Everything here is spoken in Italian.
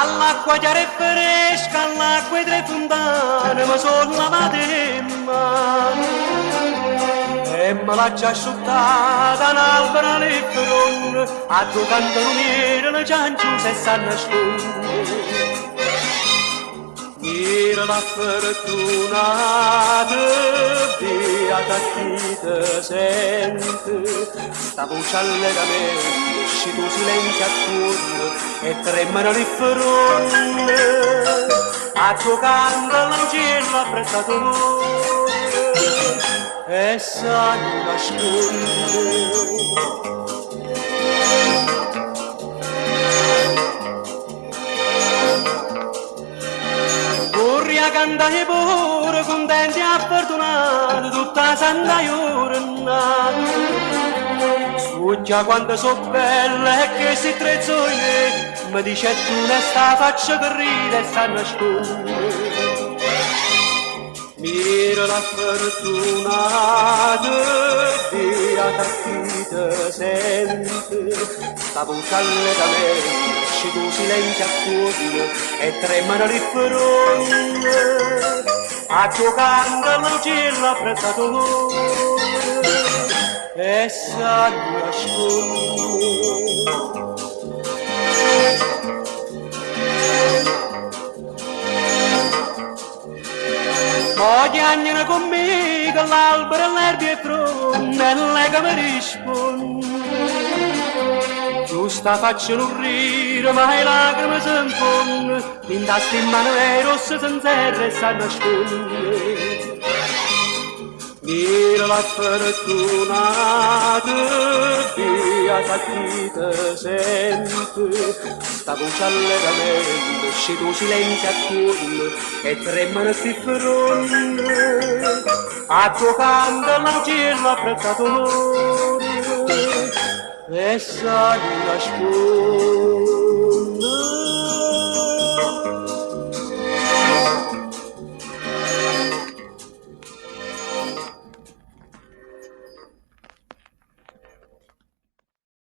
All'acqua chiara e fresca, all'acqua tre fontane, mi sono lavata in mano. E me l'ha già asciuttata un albero alle fronde, a due cantoniere le cianciuse e stanno nasconde. Mira la fortunata, beata chi te sente, sta voce allegra me, esci tu silenzio attorno e tremano le fronde, a giocando l'angelo apprezzatore e sanno nascondere. Cantare pure, contenti e fortunati, tutta la santa giornata. Sfuggia quanto so bella e che si trezzone, mi dice tu ne sta faccia che ride e sta nascondere. Mira la fortunata, beata chi te sente, sta voce allegamente, esci tu silenzio attorno e tremano le fronde, a giocando l'uccello apprezzatore e sanno nascondere. Poi chiagnano con me che l'albero e l'erba è pronta e lei che mi risponde. Giusta faccia non rire ma le lacrime si infondono, in tasca in mano le rosse senza e sa nascondere. Mira la fortunata, beata chi te sente, sta voce allegamente, esci tu silenzio attorno e tremano qui fronde, a giocando l'angelo apprezzatore e sa nascondere.